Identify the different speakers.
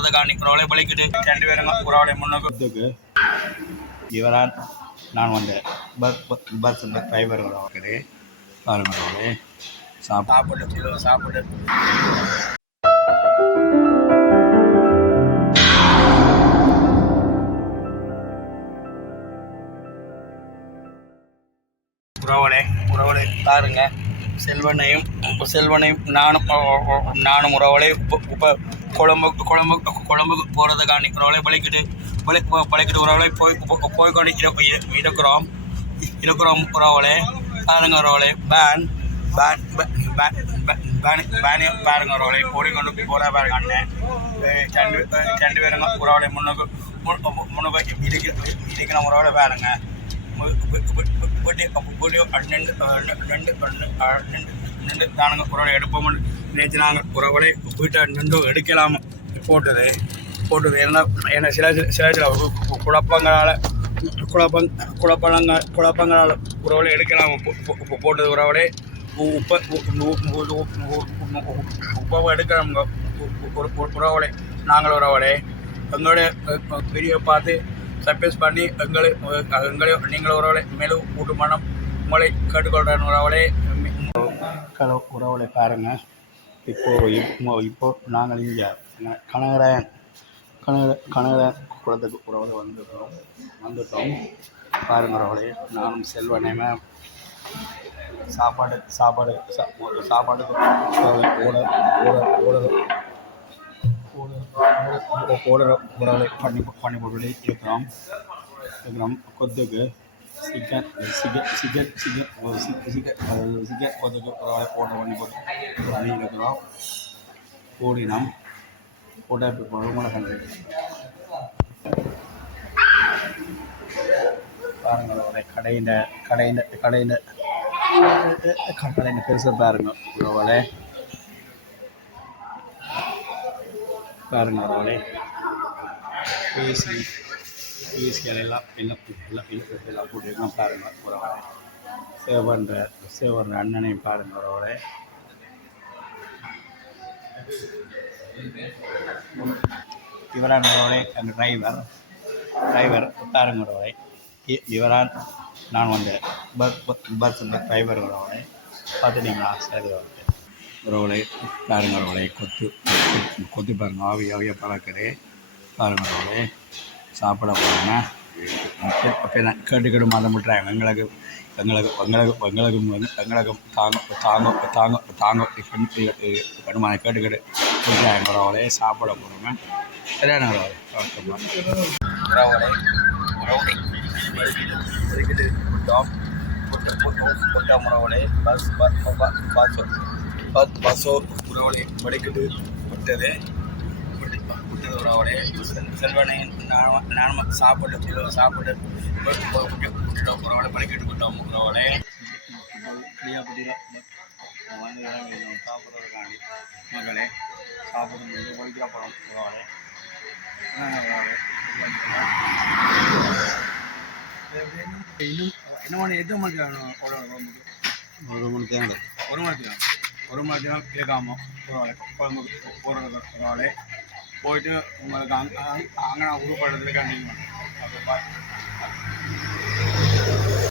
Speaker 1: போகிறதுக்காண்டி உறவுகளை பலிக்கிட்டு ரெண்டு பேருங்க உறவுகளை முன்னுக்கு இவரான் நான் வந்தேன் பஸ் பஸ் டிரைவர் உறவுகளே பாருங்க சாப்பிட்டு சாப்பிட்டு. உறவளே உறவுகளே பாருங்க. செல்வனையும் செல்வனையும் நானும் நானும் உறவுகளே இப்போ குழம்புக்கு குழம்பு குழம்பு குழம்புக்கு போகிறதுக்காண்டி உறவுகளை பழிக்கிட்டு பழி பழிக்கிட்டு உறவுகளை போய் போ- போய் கொண்டு இரு- இரு- இருக்கிறோம் இருக்கிறோம் உறவுகளே பாருங்க உறவுகளே பேன் பேன் பேன் பேன் பேனே பாருங்க உறவுகளை போடி கொண்டு போகிற பாருங்க அண்ணன் அஹ், ரெண்டு அஹ், ரெண்டு பேருங்க உறவுகளை முன்னுக்கு முன்- முன்னுக்கு இடிக்க இடிக்கிற உறவுகளை பாருங்க நின்று தானுங்க உறவை எடுப்போம்னு நினைச்சு நாங்கள் உறவுகளை வீட்டை நின்று எடுக்கலாம் போட்டது போட்டது ஏன்னா ஏன்னா சில சில சில குழப்பங்களால் குழப்பங் குழப்பங்க குழப்பங்களால் உறவுகளை எடுக்கலாம் போட்டது உறவுகளே உப்ப உப்பை எடுக்கிறோங்க உறவுகளை நாங்கள் உறவுகளே எங்களுடைய பெரிய பார்த்து சர்ப்ரைஸ் பண்ணி எங்களை எங்களை நீங்கள் உறவுகளை மேலும் கூட்டு மனம் உங்களை கேட்டுக்கொள்கிறேன். உறவுகளே ஹலோ உறவுகளை பாருங்கள் இப்போ இப்போ நாங்கள் இங்கே கனகராயன் கனக கனகராயன் குளத்துக்கு உறவுகளை வந்துட்டோம் வந்துட்டோம். பாருங்க உறவுகளே நானும் செல்வனேமே சாப்பாடு சாப்பாடு சா- சாப்பாடு ஓட ஓட ஓட ஓடுற உறவை பண்ணி பண்ணி போட்டு இருக்கிறோம் இருக்கிறோம் கொத்துக்கு சிக்கன் சிக்கன் சிக்கன் சிக்கன் ஒரு சிக்கன் சிக்கன் அதாவது சிக்கன் கொத்துக்கு உறவை போட்டு பண்ணி போட்டு பண்ணி இருக்கிறோம் ஓடினோம் போட்ட குழம்புல கண்டு பாருங்க உறவை கடையின் கடையின் கடையின் கடையின் பெருசாக பாருங்க உறவுகளே பாருங்க அவர்களே பிஎஸ்சி பிஎஸ்சிகள் எல்லாம் எல்லாம் எல்லாம் எல்லாம் எல்லாம் போட்டுருக்கோம் பாருங்க உறவுகளே சேவன்ற சேவன்ற அண்ணனையும் பாருங்க உறவுகளே இவரான் உறவுகளே டிரைவர் டிரைவர் பாருங்க உறவுகளே இவரான் நான் வந்த பஸ் பஸ் டிரைவர் உறவுகளே பார்த்துட்டீங்களா சரி உறவுகளை பாருங்க கொத்து கொத்து- பாருங்க ஆவி ஆவியாக பறக்குது. பாருங்க உறவுகளே சாப்பிட போகிறேங்க அப்போ நான் கேட்டுக்கிட்டு மாதம் விட்டுறாங்க எங்களுக்கு எங்களுக்கு எங்களுக்கு எங்களுக்கு வந்து எங்களுக்கு தாங்க தாங்க தாங்க தாங்க கடுமான கேட்டுக்கிட்டு விட்டுறாங்க உறவுகளே சாப்பிட போகிறோங்க சரியான உறவுகளே ஓகே உறவுகளை ஒதுக்கிட்டு விட்டோம் விட்டோம் பஸ் பஸ் பஸ். பஸ் பஸ்ஸோ உறவுகளை படிக்கிட்டு விட்டது விட்டு விட்டது செல்- செல்வனை நானும் சாப்பிட்டு சாப்பிட்டு விட்டுட்டு உறவுகளை படிக்கிட்டு விட்டோம் வந்து இறங்கினோம் சாப்பிட்றதுக்காண்டி மகளே சாப்பிடும் படிக்கிற போகிறோம் உறவுகளே இன்னும் என்ன மணிக்கு வேணும் ஒரு மணிக்கு ஒரு மணிக்கு ஒரு மணிக்கு தான் கேட்காம ஒரு குழம்புக்கு போகிறது ஒரு போயிட்டு உங்களுக்கு அங்கே அங்கே நான் உருப்படுறதுக்கு நீங்கள் அப்போ பார்த்து